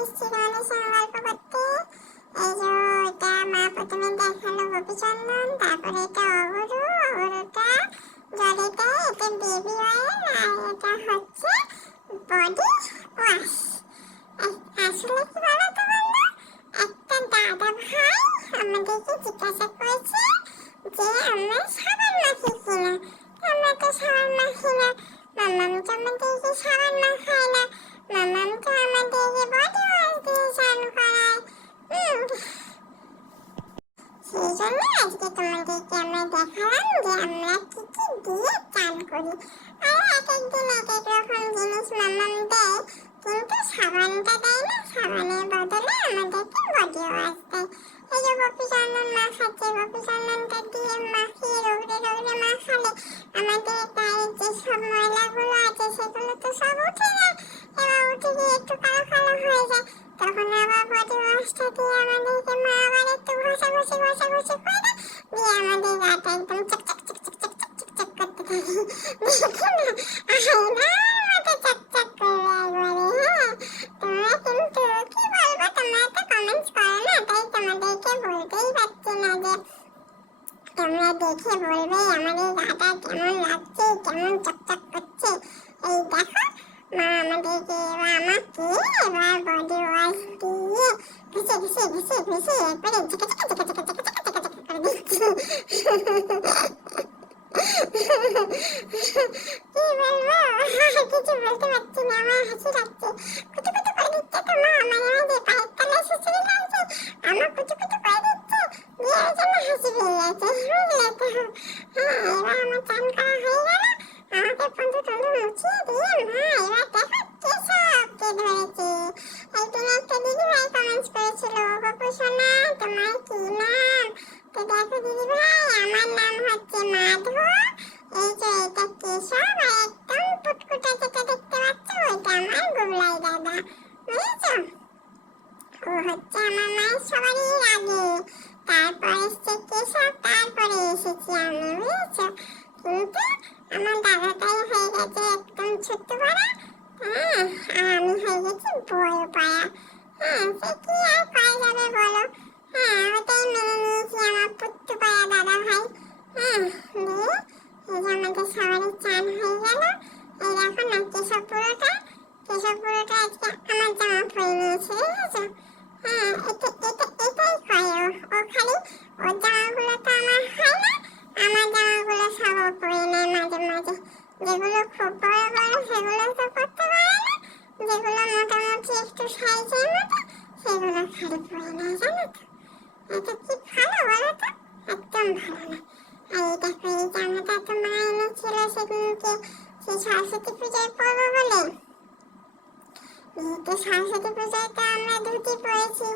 এসেছি তোমাদের সঙ্গে গল্প করতে। এই যে এটা মা প্রথমে দেখালো গোপীচন্দন, তারপরে এটা অগরু, অগরুটা জলে দেয়, এটা বেবি অয়েল, আর এটা হচ্ছে বডি ওয়াশ। আসলে কি বলো তো বন্ধু, একটা দাদা ভাই আমাদেরকে জিজ্ঞাসা করেছে যে আমরা সাবান মাখি কিনা। আমরা তো সাবান মাখি না, মাম্মাম তো আমাদেরকে সাবান মাখায় না, মাম্মাম তো আমাদেরকে বডি ওয়াশ দিয়ে স্নান করায়। সেই জন্য আজকে তোমাদেরকে আমরা দেখালাম যে আমরা কি কি দিয়ে চান করি। আর এক একদিন এক এক রকম জিনিস মাম্মাম দেয়, কিন্তু সাবানটা দেয় না, সাবানের বদলে আমাদেরকে বডি ওয়াশ দেয়। এই যে গোপীচন্দন মাখাচ্ছে, গোপীচন্দনটা দিয়ে মাখিয়ে রগড়ে রগড়ে মাখালে আমাদের গায়ের যেসব ময়লাগুলো আছে সেগুলো তো সব উঠে যায়। এবার উঠে গিয়ে একটু কালো কালো হয়ে যায়, তখন আবার বডি ওয়াশটা দিয়ে আমাদেরকে মা আবার একটু ঘষাঘষি ঘষাঘষি করে দিয়ে আমাদের গাটা একদম চকচক চকচক চকচক চকচক করতে থাকে। দেখো না, আয়নার মতো চকচক করবে একবারে। হ্যাঁ, তোমরা কিন্তু কি বলবো, তোমরা তো কমেন্টস করো না, তাই তোমাদেরকে বলতেই পারছি না যে তোমরা দেখে বলবে আমাদের গাটা কেমন লাগছে, কেমন চকচক করছে। এই দেখো মা আমাদেরকে এবার বডি ওয়াশ দিয়ে ঘষে ঘষে ঘষে ঘষে একবারে ঝাঁকা ঝাঁকা ঝাঁকা ঝাঁকা ঝাঁকা ঝাঁকা ঝাঁকা ঝাঁকা করে দিচ্ছে। কি বলবো, কিছু বলতে পারছি না, আমার হাসি লাগছে। কুটু কুটু করে দিচ্ছে তো মা, মানে যে পায়ের তলায় সুসুরি লাগছে, আমার কুটু কুটু করে দিচ্ছে, দিয়ে ওই জন্য হাসি পেয়ে যাচ্ছে, বুঝলে তো। হ্যাঁ, এবার আমার চান করা হয়ে গেল, আমাকে পর্যন্ত টন্ধু মুছিয়ে দিয়ে মা এবার দেখো কেশবকে ধরেছে। একদিন একটা দিদিভাই কমেন্টস করেছিল, গপু সোনা তোমার কি নাম? তো দেখো দিদিভাই, আমার নাম হচ্ছে মাধব। এই যে এটা কেশব, আর একদম পুটকুটা যেটা দেখতে পাচ্ছ ওইটা আমার গুবলাই দাদা, বুঝেছো? ও হচ্ছে আমার মায়ের সবারই আগে, তারপর এসছে কেশব, তারপরে এসেছি আমি, বুঝেছো? কিন্তু আমার দাদাটাই হয়ে গেছে একদম ছোট্ট পাড়া, হ্যাঁ, আর আমি হয়ে গেছি বড় পাড়া। হ্যাঁ, সে কি আর করা যাবে বলো। হ্যাঁ, ওটাই মেনে নিয়েছি আমার পুট্টু পাড়া দাদা ভাই। হ্যাঁ, দিয়ে এই যে আমাদের সবারই চান হয়ে গেল। এই দেখো না কেশব পুরোটা, কেশব পুরোটা আজকে আমার জামা পরে নিয়েছে, বুঝেছো? হ্যাঁ, এটাই করে ও খালি ওর জামাগুলো তো আমার হয় না, আমার জামাগুলো সব ও পরে নেয় মাঝে মাঝে। যেগুলো খুব বড় বড় সেগুলো তো করতে পারে না, যেগুলো মোটামুটি একটু সাইজের মতো সেগুলো খালি পরে নেয়, জানো তো? এটা কি ভালো বলো তো? একদম ভালো না। আর এই দেখো এই জামাটা তো মা এনেছিল সেদিনকে, সেই সরস্বতী পূজায় পরবো বলে। যেহেতু সরস্বতী পূজায় তো আমরা ধুতি পরেছি,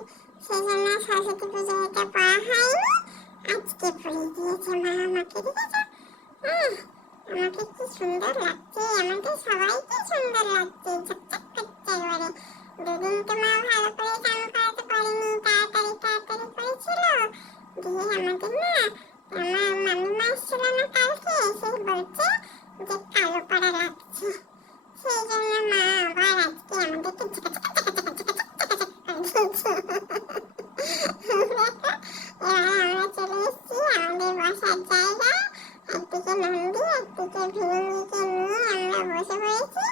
সেই জন্য সরস্বতী পূজায় এটা পরা হয়নি, আজকে পরে দিয়েছে মা আমাকে, দেখেছো? হ্যাঁ, আমাকে কি সুন্দর লাগছে, আমাদের সবাইকে সুন্দর লাগছে, ঝকঝক করছে এবারে। দুদিন তো মা ভালো করে স্নান করাতে পারেনি, তাড়াতাড়ি তাড়াতাড়ি করেছিল, দিয়ে আমাদের না আমার মামিমা এসেছিল না কালকে, এসে বলছে যে কালো পাড়া লাগছে। সেই জন্য মা আবার আজকে আমাদেরকে ঝাঁকা ঝাঁকা ঝাঁকা ঝাঁকা ঝাঁকা ঝাঁকা ঝাঁকা করে দিয়েছে। এবার আমরা চলে এসেছি আমাদের বসার জায়গায়, একদিকে নন্দী একদিকে ভিনিকে নিয়ে আমরা বসে পড়েছি।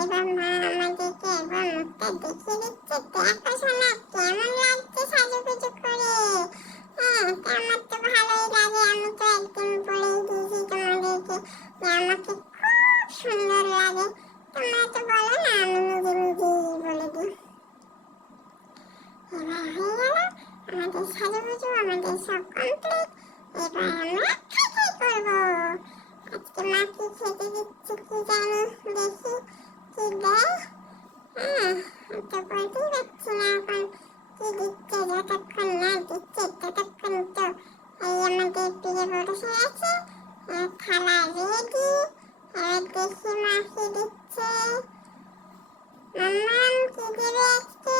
এবার মা আমাদেরকে একবার মুখটা দেখিয়ে দিচ্ছে, দেখো সোনা কেমন লাগছে সাজুগুজু করে। হ্যাঁ, আমার তো ভালোই লাগে, আমি তো একদিন বলেই দিয়েছি তোমাদেরকে যে আমাকে খুব সুন্দর লাগে। তোমরা তো বলো না, আমি নিজে নিজেই বলে দিই। এবার হয়ে গেল আমাদের সাজুগুজু, আমাদের সব কমপ্লিট। এবার আমরা খাই খাই করবো। আজকে মা কি খেতে দিচ্ছে কি জানি, দেখি কি দেয়। হ্যাঁ, তো বলতেই পারছি না এখন কি দিচ্ছে, যতক্ষণ না দিচ্ছে ততক্ষণ তো এই আমাদের প্রিয় বসে আছে, থালা রেডি। এবার দেখি মা কি দিচ্ছে। মাম্মাম কি দেবে আজকে,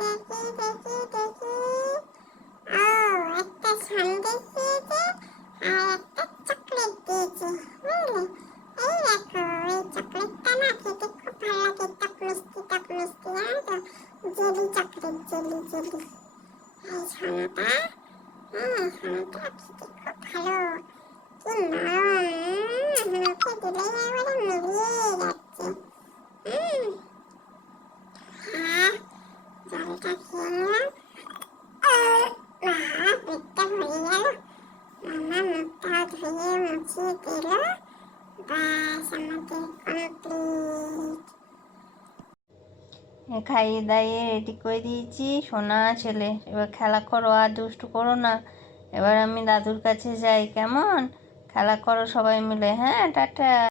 দেখি দেখি দেখি। ও, একটা সন্দেশ দিয়েছে আর একটা চকলেট দিয়েছে, বুঝলে? এই দেখো এই চকলেটটা না খেতে খুব ভালো লাগে, টক মিষ্টি জানো তো। খেতে খুব ভালো, কি নরম, মুখে দিলেই এবারে মিলিয়ে যাচ্ছে। হ্যাঁ, জলটা খেয়ে নিলাম। পেটটা ভরে গেল। মামা মুখটা ধুয়ে মুছিয়ে দিল, ব্যাস আমাদের কমপ্লিট। খাইয়ে দাইয়ে রেডি করে দিয়েছি, সোনা ছেলে এবার খেলা করো, আর দুষ্টু করো না। এবার আমি দাদুর কাছে যাই, কেমন? খেলা করো সবাই মিলে, হ্যাঁ, টাটা।